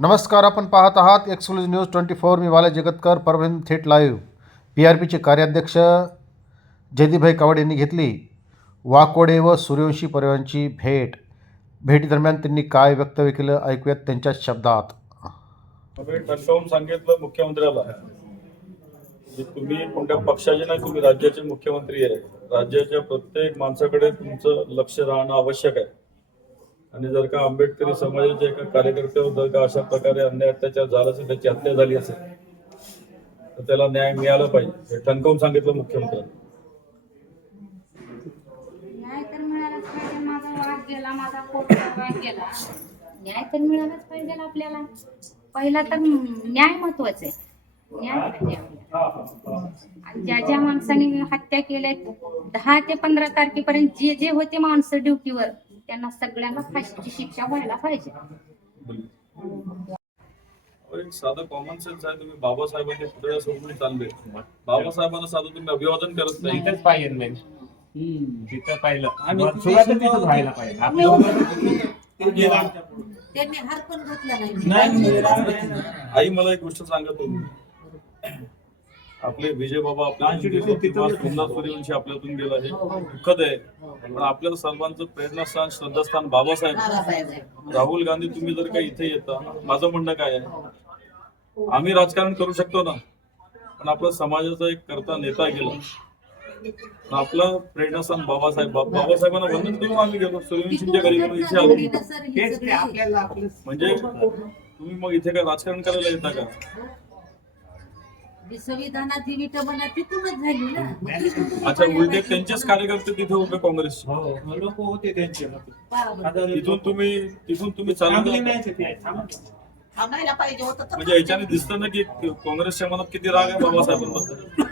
नमस्कार आपण पाहत आहात एक्सक्लुझिव्ह न्यूज ट्वेंटी फोर. मी बाला जगतकर परभणी थेट लाईव्ह पी आर पीचे कार्याध्यक्ष जयदीपभाई कावड यांनी घेतली. वाकोडे व सूर्यवंशी परिवारांची भेट. भेटीदरम्यान त्यांनी काय वक्तव्य केलं ऐकूयात त्यांच्याच शब्दात. तुम्ही सांगितलं मुख्यमंत्र्याला की तुम्ही कोणत्या पक्षाचे नाही तुम्ही राज्याचे मुख्यमंत्री आहे. राज्याच्या प्रत्येक माणसाकडे तुमचं लक्ष राहणं आवश्यक आहे. आणि जर का आंबेडकरी समाजाचे एका कार्यकर्त्यावर जर का अशा प्रकारे अन्याय अत्याचार झाला असेल त्याची हत्या झाली असेल तर त्याला न्याय मिळाला पाहिजे हे ठणकावून सांगितलं मुख्यमंत्र्यांनी. न्याय तर मिळालाच पाहिजे आपल्याला. पहिला तर न्याय महत्त्वाचा आहे. न्याय पाहिजे आणि ज्या ज्या माणसाने हत्या केल्या दहा ते पंधरा तारखेपर्यंत जे जे होते माणसं ड्युटीवर त्यांना सगळ्यांना फाशीची शिक्षा व्हायला पाहिजे. अहो, एक साधं कॉमन सेन्स आहे. तुम्ही बाबासाहेबांनी पुतळ्या सोडून चालले. बाबासाहेबांना साधं तुम्ही अभिवादन करत नाही. तिथंच पाहिजे मेन तिथं पाहिलं सुरुवात तिथं व्हायला पाहिजे. त्यांनी हार पण घातला नाही. आई मला एक गोष्ट सांगत होती आपले विजय बाबा आपल्या सूर्यवंशी आपल्यातून गेला हे दुःखद आहे. पण आपल्या सर्वांचं प्रेरणास्थान श्रद्धास्थान बाबासाहेब. राहुल गांधी तुम्ही जर का इथे येता माझं म्हणणं काय आहे? आम्ही राजकारण करू शकतो ना? पण आपला समाजाचा एक करता नेता गेला. आपला प्रेरणास्थान बाबासाहेब. बाबासाहेबांना वंदन करून आम्ही गेलो. सूर्यवंशींच्या घरी गेलो इथे आलो. ही म्हणजे तुम्ही मग इथे काय राजकारण करायला येता का? जी संविधानाची विटंबना तिथूनच झाली ना. अच्छा उलटे त्यांचेच कार्यकर्ते तिथे उभे काँग्रेसचे. हो लोक होते त्यांचे. बाबा. तिथून तुम्ही तिथून तुम्ही चालू चांगली म्हणजे नाही ते थांबायला पाहिजे होतं तर याच्याने दिसतं ना की काँग्रेसच्या मनात किती राग आहे बाबासाहेबांबद्दल.